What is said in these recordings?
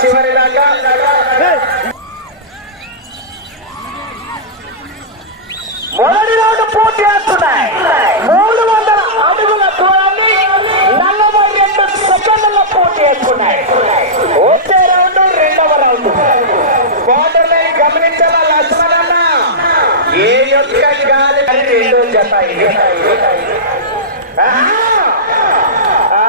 చివరి దాకా మొదటి రౌండ్ పూర్తి చేస్తున్నాయి. మూడు వందల అడుగుల దూరాన్ని నలభై రెండు సెకండ్ల పూర్తి చేసుకున్నాయి వచ్చే రౌండ్ రెండవ రౌండ్. బోర్డర్ లైన్ గమనించాలా లక్ష్మణ్ అన్న? ఏ యొక్క గాలి అని రెండో జత ఇది. ఆ! ఆ!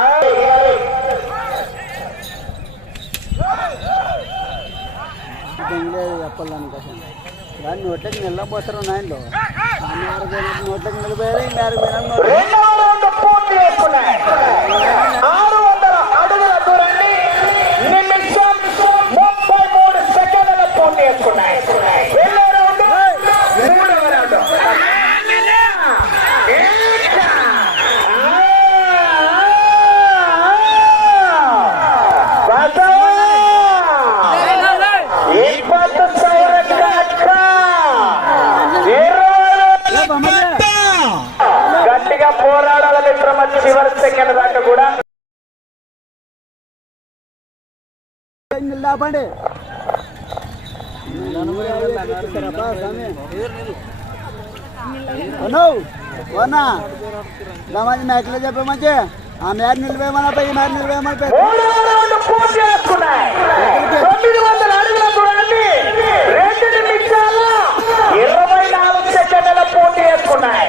దొంగలేదు చెప్పాలని దాన్ని నోట్లకి నిల్లబోతారు నాయనలో. ఆమె వరకు నోట్లకి నిలబోయారు ఇంకా ఆరు పోయినప్పుడు నిల్లాపండి. వన్నా. మంచి మ్యాచ్లో చెప్పే మంచి ఆ మ్యాచ్ నిలిపేమన్నా పోయి మ్యాచ్ నిలిపేమని మూడవ రౌండ్ పూర్తి చేసుకున్నాయి తొమ్మిది వందల అడుగుల దూరాన్ని రెండు నిమిషాల ఇరవై నాలుగు సెకండ్ల పూర్తి చేసుకున్నాయి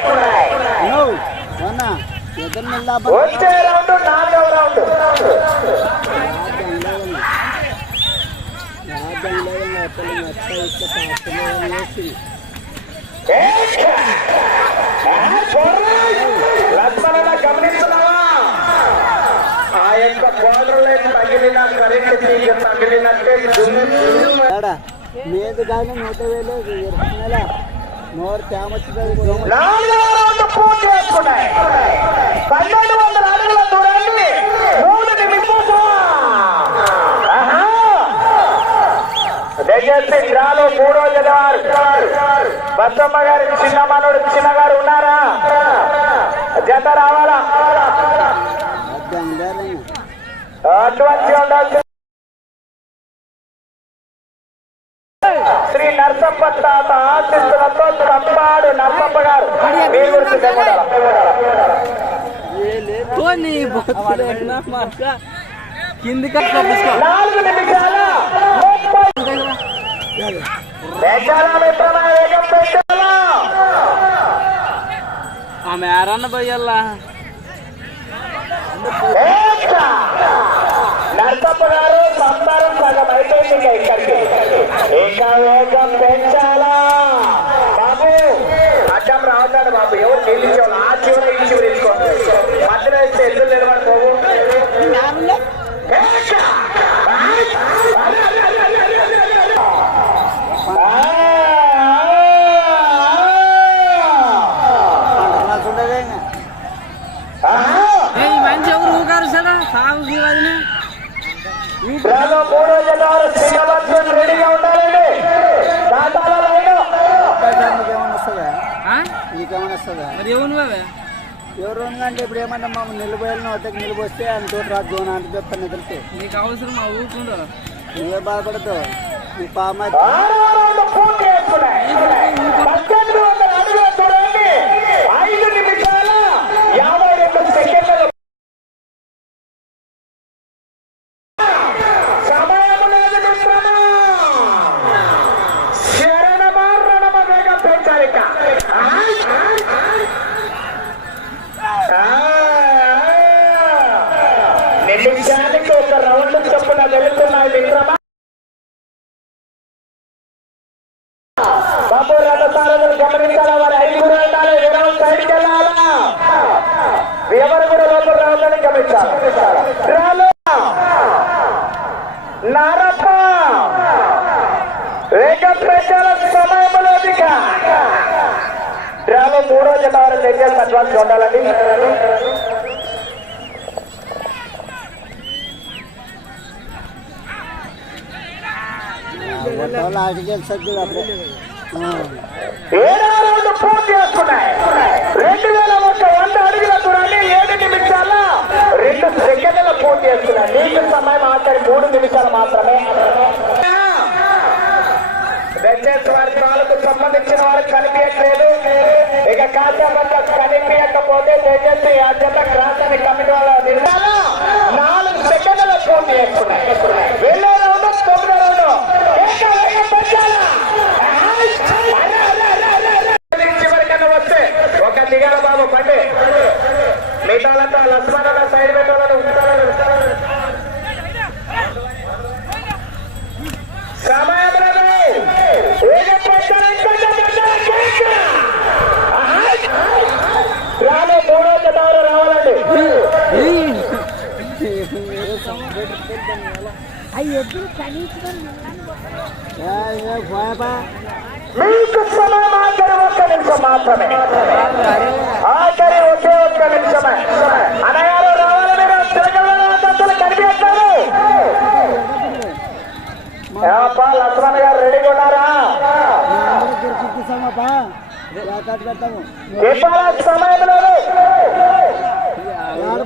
వన్నా ఇద్దరు నిల్లాపండి వచ్చే రౌండ్ నాలుగవ రౌండ్ గమనిస్తున్నావా? ఆ యొక్క లైన్ తగిలిన కరెంట్ తీగ తగిలినట్టే మీద కానీ నూట వేలు నెల నోరు తేమ పన్నెండు వందల అడుగుల దూరాన్ని మూడు నిమిషాలు ఆహా! దయచేసి గ్రాలు మూడో జనవారు. బసమ్మ గారి చిన్న మనోడు చిన్న గారు ఉన్నారా? జత రావాలా? అటువంటి ఉండాల్సి శ్రీ నరసప్ప తాత ఆశిస్తులతో తప్పాడు నరసప్ప గారు. మీ గురించి. కిందికి నాలుగు నిమిషాల ముప్పై వేగాల మిత్రమా వేగం పెట్టాలా ఆమె ఆరన్న పోయల్లా? ఏక! గారు సంబరం సగం అయిపోయింది ఇక్కడికి. ఇంకా వేగం పెంచాలా బాబు అడ్డం రావద్దాడు బాబు ఎవరు నీళ్ళు ఇచ్చేవాళ్ళు ఆ చివరి ఈ చివరి ఇచ్చుకోండి మధ్యలో ఇస్తే ఎల్లు నిలబడిపోవు ఏక! ఆహా! మంచి ఎవరు ఊగారు సార్ సాగు వదిన గ్రామ మూడో జనాలు శ్రీనివాసం రెడీగా ఉండాలండి దాటాల లైన్ నీకేమైనా వస్తుందా నీకేమైనా వస్తుందా? ఎవరు అంటే ఇప్పుడు ఏమన్నా మాకు నిలబోయాలి నోటకి నిలబొస్తే ఆయన తోటి రాదు జోన్ అంటే చెప్తాను నిద్రకి నీకు అవసరం ఆ ఊరుకుండు నువ్వే బాధపడతావు. నీ పామ ఆరో రౌండ్ పూర్తి చేసుకున్నాయి పద్దెనిమిది వందల అడుగుల దూరాన్ని ఐదు నిమిషాల యాభై రెండు సెకండ్లు సమయం లేదు మిత్రమా శరణమా రణమ వేగం పెంచాలి ఇక. ఆ, నిమిషానికి ఒక రౌండ్ చొప్పున వెళుతున్నాయి మిత్రమా బాబు రథసారథులు గమనించాలా వారి ఐదుగురు ఉండాలి విరామ్ సైడ్కి వెళ్ళాలా ఎవరు కూడా లోపల డ్రాలో నారప్ప. వేగ ప్రచార సమయంలో డ్రాలో మూడో జత వారు అడ్వాన్స్ ఉండాలండి ఏడో రౌండ్ పూర్తి చేసుకున్నాయి రెండు వేల వంద యొక్క వంద అడుగుల దూరాన్ని ఏడు నిమిషాల రెండు సెకండ్ల పూర్తి చేస్తున్నాను నీకు సమయం ఆఖరి మూడు నిమిషాలు మాత్రమే. దయచేసి వారి కాళ్ళకు సంబంధించిన వారు కనిపించట్లేదు ఇక కాసేపట్ల కనిపించకపోతే దయచేసి అత్యంత జత కమిటీ వాళ్ళ నిర్ణయాలు నాలుగు సెకండ్ల పూర్తి చేస్తున్నాయి వెళ్ళే రౌండ్ తొమ్మిదో రౌండ్. అవి ఎప్పుడు కనీసం మీకు సమయం ఆఖరి ఒక్క నిమిషం మాత్రమే ఆఖరి ఒకే ఒక్క నిమిషమే అనయాలు రావాలి మీరు తిరగలలో కనిపించారు లక్ష్మణ్ గారు రెడీగా ఉన్నారా సమయంలో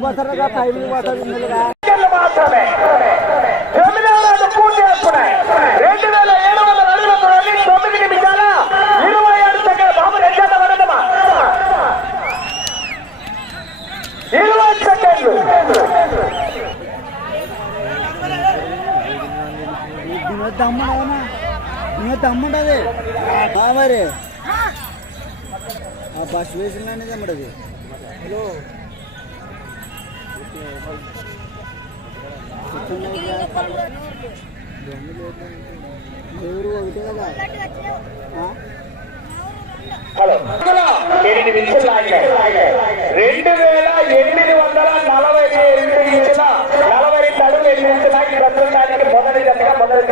ప్లాకార్డ్ పైపు పోతారు సెకండ్లు మాత్రమే. తొమ్మిదవ రోజు పూర్తి చేసుకున్నాయి రెండు వేల ఏడు వందల అడుగుల దూరాన్ని తొమ్మిది నిమిషాల ఇరవై ఏడు సెకండ్ బాబు రెడ్డి పడదమా ఇరవై సెకండ్లు. మరి ఆ బస్ వేసిన దమ్ముడది హలో. హలో ఎనిమిది రెండు వేల ఎనిమిది వందల నలభై ఎనిమిది ఇంచుల నలభై తడులు ఎనిమిది ప్రస్తుతానికి మొదటి ప్రస్తుతానికి మొదటి